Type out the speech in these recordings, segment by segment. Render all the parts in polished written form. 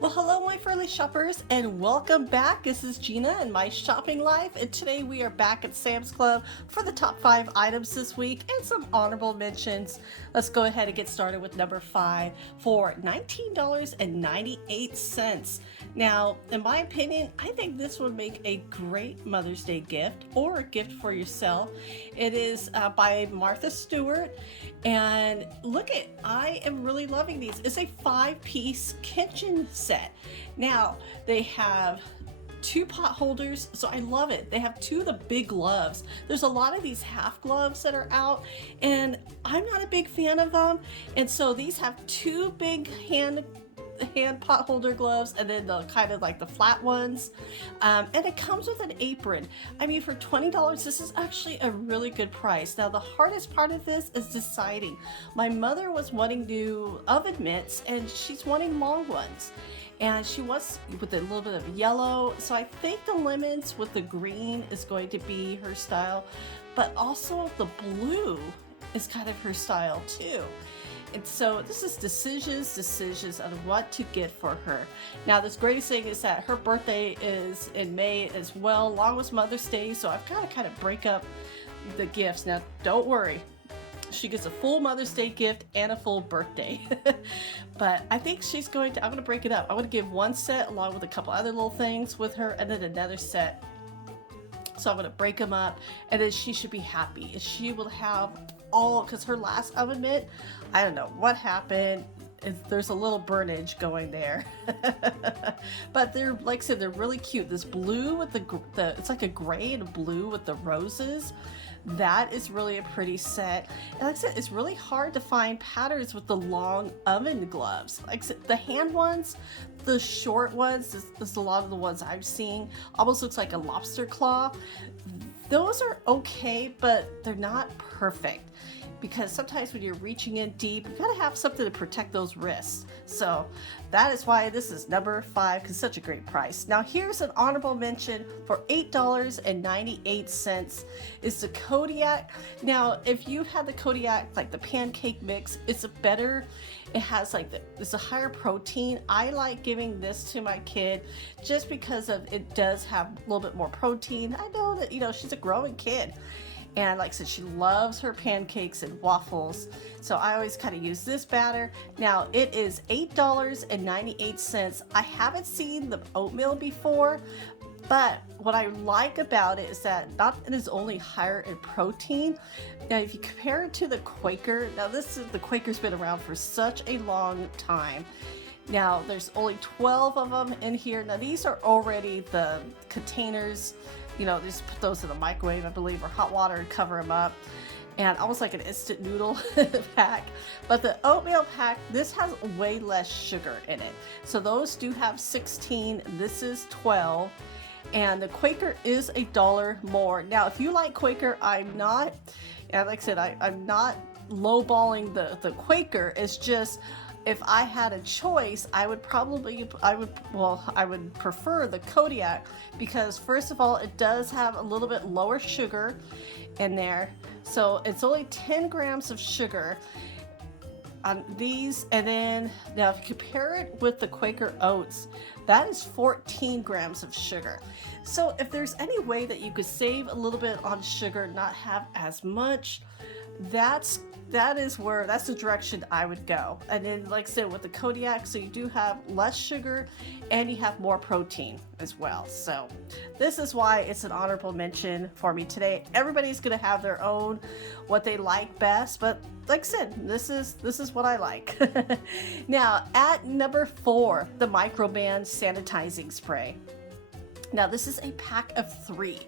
Well, hello, my furry shoppers, and welcome back. This is Gina and my shopping life, and today we are back at Sam's Club for the top 5 items this week and some honorable mentions. Let's go ahead and get started with number 5 for $19.98. Now, in my opinion, I think this would make a great Mother's Day gift or a gift for yourself. It is by Martha Stewart, and I am really loving these. It's a 5-piece kitchen set. Now, they have 2 pot holders, so I love it. They have 2 of the big gloves. There's a lot of these half gloves that are out, and I'm not a big fan of them. And so these have 2 big hand pot holder gloves, and then the kind of like the flat ones, and it comes with an apron. I mean, for $20, this is actually a really good price. Now, the hardest part of this is deciding. My mother was wanting new oven mitts, and she's wanting long ones, and she wants with a little bit of yellow. So I think the lemons with the green is going to be her style, but also the blue is kind of her style too. And so this is decisions on what to get for her. Now, this greatest thing is that her birthday is in May as well, along with Mother's Day. So I've got to kind of break up the gifts. Now, don't worry. She gets a full Mother's Day gift and a full birthday. But I think I'm going to break it up. I'm going to give one set along with a couple other little things with her, and then another set. So I'm going to break them up, and then she should be happy. She will have because her last oven mitt, I don't know what happened. There's a little burnage going there. But they're, like I said, they're really cute. This blue with it's like a gray and a blue with the roses. That is really a pretty set. And like I said, it's really hard to find patterns with the long oven gloves. Like I said, the hand ones, the short ones, this is a lot of the ones I'm seeing, almost looks like a lobster claw. Those are okay, but they're not perfect, because sometimes when you're reaching in deep, you gotta have something to protect those wrists. So that is why this is number 5, because such a great price. Now, here's an honorable mention for $8.98 is the Kodiak. Now, if you've had the Kodiak, like the pancake mix, it has it's a higher protein. I like giving this to my kid just because it does have a little bit more protein. I know that, she's a growing kid. And like I said, she loves her pancakes and waffles. So I always kind of use this batter. Now, it is $8.98. I haven't seen the oatmeal before, but what I like about it is that it is only higher in protein. Now, if you compare it to the Quaker, the Quaker's been around for such a long time. Now, there's only 12 of them in here. Now, these are already the containers. Just put those in the microwave, I believe, or hot water, and cover them up. And almost like an instant noodle pack. But the oatmeal pack, this has way less sugar in it. So those do have 16. This is 12. And the Quaker is $1 more. Now, if you like Quaker, I'm not lowballing the Quaker. It's just, if I had a choice, I would prefer the Kodiak, because first of all, it does have a little bit lower sugar in there. So it's only 10 grams of sugar on these. And then now if you compare it with the Quaker Oats, that is 14 grams of sugar. So if there's any way that you could save a little bit on sugar, not have as much, that's the direction I would go. And then, like I said, with the Kodiak, so you do have less sugar and you have more protein as well. So this is why it's an honorable mention for me today. Everybody's gonna have their own what they like best, but like I said, this is what I like. Now, at number 4, the Microban Sanitizing Spray. Now, this is a pack of 3.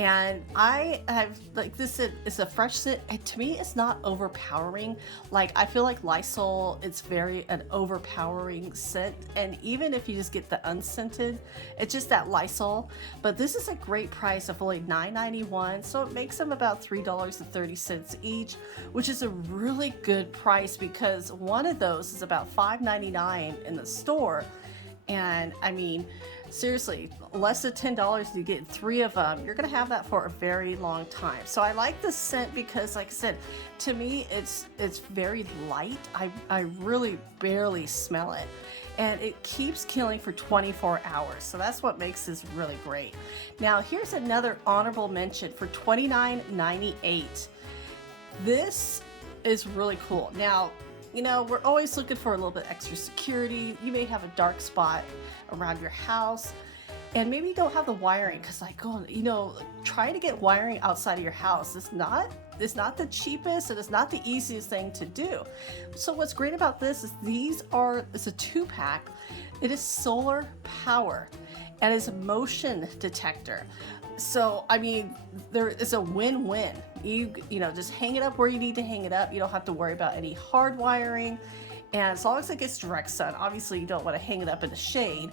And I have, this is a fresh scent, and to me it's not overpowering. I feel like Lysol, it's an overpowering scent, and even if you just get the unscented, it's just that Lysol. But this is a great price of only $9.91, so it makes them about $3.30 each, which is a really good price, because one of those is about $5.99 in the store. And I mean, seriously, less than $10, you get 3 of them. You're gonna have that for a very long time. So I like the scent because, like I said, to me, it's very light. I really barely smell it. And it keeps killing for 24 hours. So that's what makes this really great. Now, here's another honorable mention for $29.98. This is really cool. Now, you know, we're always looking for a little bit extra security. You may have a dark spot around your house, and maybe you don't have the wiring, because like, oh, you know, trying to get wiring outside of your house is not the cheapest, and it's not the easiest thing to do. So what's great about this is it's a 2-pack. It is solar power and it's a motion detector. So, I mean, there is a win-win. You know, just hang it up where you need to hang it up. You don't have to worry about any hard wiring. And as long as it gets direct sun, obviously you don't want to hang it up in the shade.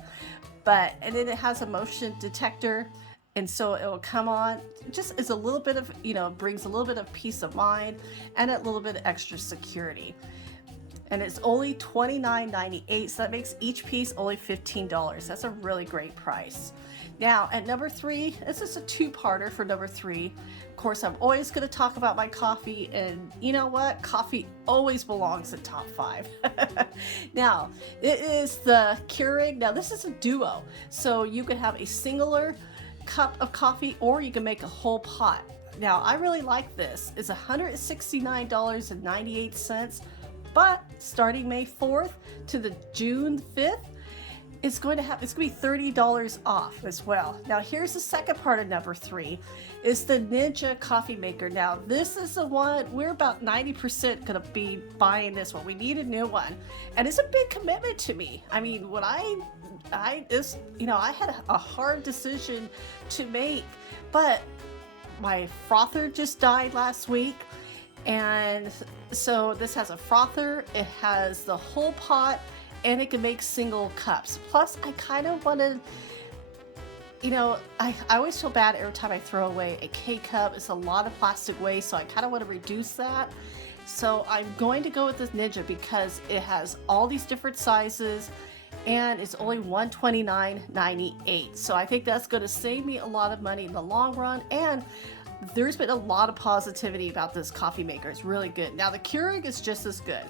And then it has a motion detector. And so it will come on, just as a little bit of, you know, brings a little bit of peace of mind and a little bit of extra security. And it's only $29.98, so that makes each piece only $15. That's a really great price. Now, at number 3, this is a 2-parter for number 3. Of course, I'm always going to talk about my coffee, and you know what? Coffee always belongs in top 5. Now, it is the Keurig. Now, this is a duo, so you can have a singular cup of coffee, or you can make a whole pot. Now, I really like this. It's $169.98, but starting May 4th to the June 5th, it's going to be $30 off as well. Now, here's the second part of number 3, is the Ninja coffee maker. Now, this is the one we're about 90% going to be buying this one. We need a new one, and it's a big commitment to me. I mean, when I had a hard decision to make, but my frother just died last week. And so this has a frother, it has the whole pot, and it can make single cups. Plus, I kind of want to, you know, I always feel bad every time I throw away a K-cup. It's a lot of plastic waste, so I kind of want to reduce that. So I'm going to go with this Ninja because it has all these different sizes, and it's only $129.98. So I think that's going to save me a lot of money in the long run, and there's been a lot of positivity about this coffee maker. It's really good. Now, the Keurig is just as good.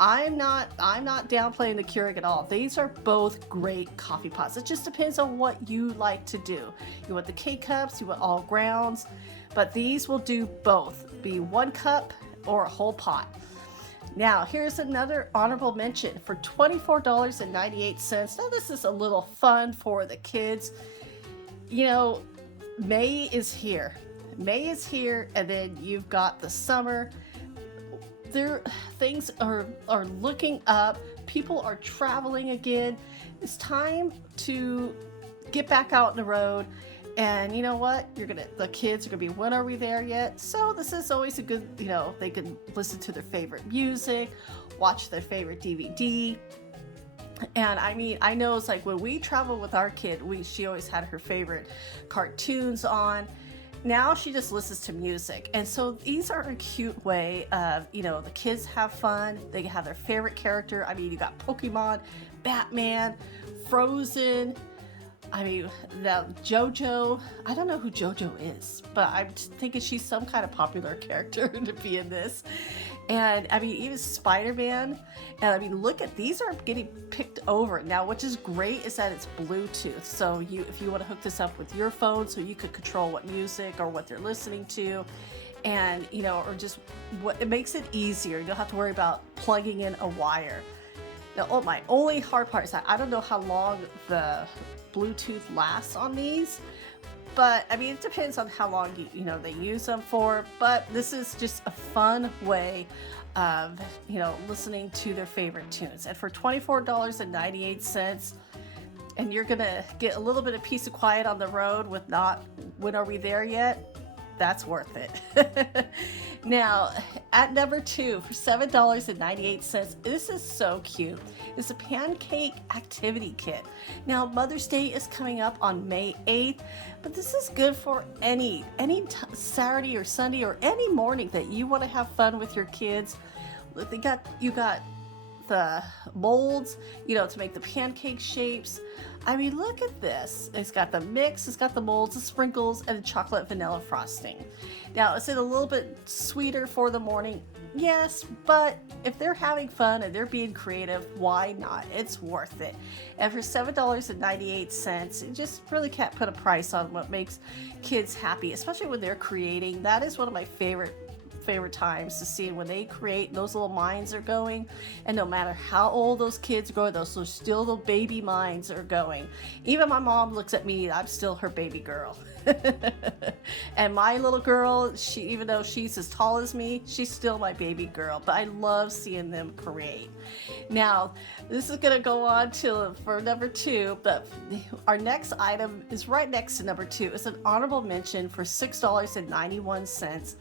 I'm not downplaying the Keurig at all. These are both great coffee pots. It just depends on what you like to do. You want the K-cups, you want all grounds, but these will do both. Be 1 cup or a whole pot. Now, here's another honorable mention for $24.98. Now, this is a little fun for the kids. You know, May is here. May is here, and then you've got the summer. Things are looking up. People are traveling again. It's time to get back out on the road. And you know what? The kids are gonna be, when are we there yet? So this is always a good, you know, they can listen to their favorite music, watch their favorite DVD. And I mean, I know it's like when we travel with our kid, she always had her favorite cartoons on. Now she just listens to music. And so these are a cute way of, you know, the kids have fun. They have their favorite character. I mean, you got Pokemon, Batman, Frozen. I mean, now JoJo. I don't know who JoJo is, but I'm thinking she's some kind of popular character to be in this. And I mean, even Spider-Man. And I mean, look at these are getting picked over now. Which is great is that it's Bluetooth. So if you want to hook this up with your phone, so you could control what music or what they're listening to, and you know, or just it makes it easier. You don't have to worry about plugging in a wire. Now, my only hard part is that I don't know how long the Bluetooth lasts on these. But I mean, it depends on how long you know they use them for. But this is just a fun way of, you know, listening to their favorite tunes. And for $24.98, and you're gonna get a little bit of peace and quiet on the road with not when are we there yet? That's worth it. Now, at number 2 for $7.98, this is so cute. It's a Pancake Activity Kit. Now, Mother's Day is coming up on May 8th, but this is good for any Saturday or Sunday or any morning that you want to have fun with your kids. You got the molds, to make the pancake shapes. I mean, look at this. It's got the mix, it's got the molds, the sprinkles, and the chocolate vanilla frosting. Now, is it a little bit sweeter for the morning? Yes, but if they're having fun and they're being creative, why not? It's worth it. And for $7.98, you just really can't put a price on what makes kids happy, especially when they're creating. That is one of my favorite times to see when they create, those little minds are going, and no matter how old those kids grow, those still the baby minds are going. Even my mom looks at me, I'm still her baby girl. And my little girl, even though she's as tall as me, she's still my baby girl, but I love seeing them create. Now, this is gonna go on for number 2, but our next item is right next to number 2. It's an honorable mention for $6.91.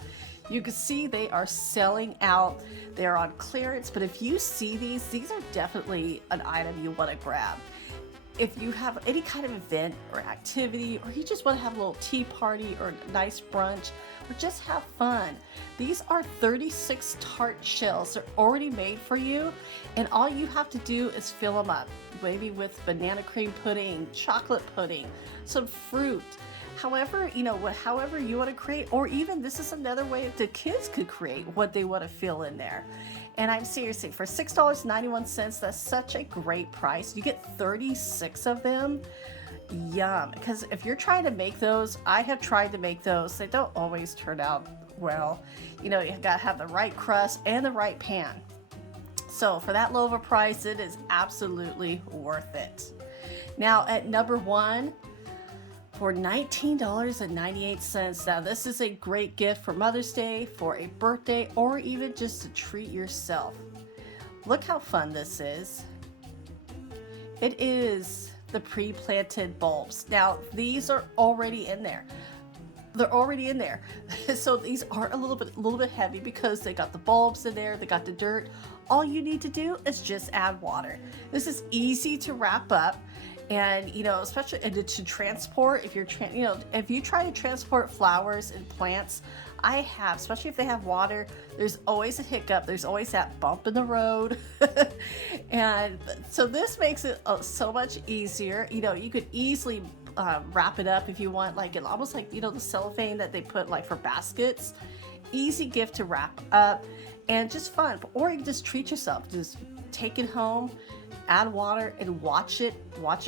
You can see they are selling out. They're on clearance, but if you see these are definitely an item you want to grab. If you have any kind of event or activity, or you just want to have a little tea party or a nice brunch, or just have fun, these are 36 Tart Shells. They're already made for you, and all you have to do is fill them up, maybe with banana cream pudding, chocolate pudding, some fruit. However, however you want to create, or even this is another way the kids could create what they want to fill in there. And I'm seriously, for $6.91, that's such a great price. You get 36 of them. Yum. Because if you're trying to make those, I have tried to make those. They don't always turn out well. You gotta have the right crust and the right pan. So for that low of a price, it is absolutely worth it. Now at number 1, for $19.98. Now this is a great gift for Mother's Day, for a birthday, or even just to treat yourself. Look how fun this is. It is the pre-planted bulbs. Now these are already in there. They're already in there. So these are a little bit heavy because they got the bulbs in there, they got the dirt. All you need to do is just add water. This is easy to wrap up. And especially to transport, if you try to transport flowers and plants, especially if they have water, there's always a hiccup, there's always that bump in the road. And so this makes it so much easier. You could easily wrap it up if you want, almost like the cellophane that they put for baskets. Easy gift to wrap up, and just fun. Or you can just treat yourself, just take it home, add water, and watch it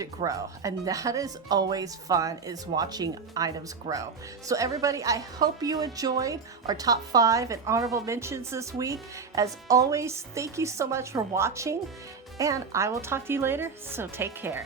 grow. And that is always fun, is watching items grow. So everybody, I hope you enjoyed our top 5 and honorable mentions this week. As always, thank you so much for watching, and I will talk to you later, so take care.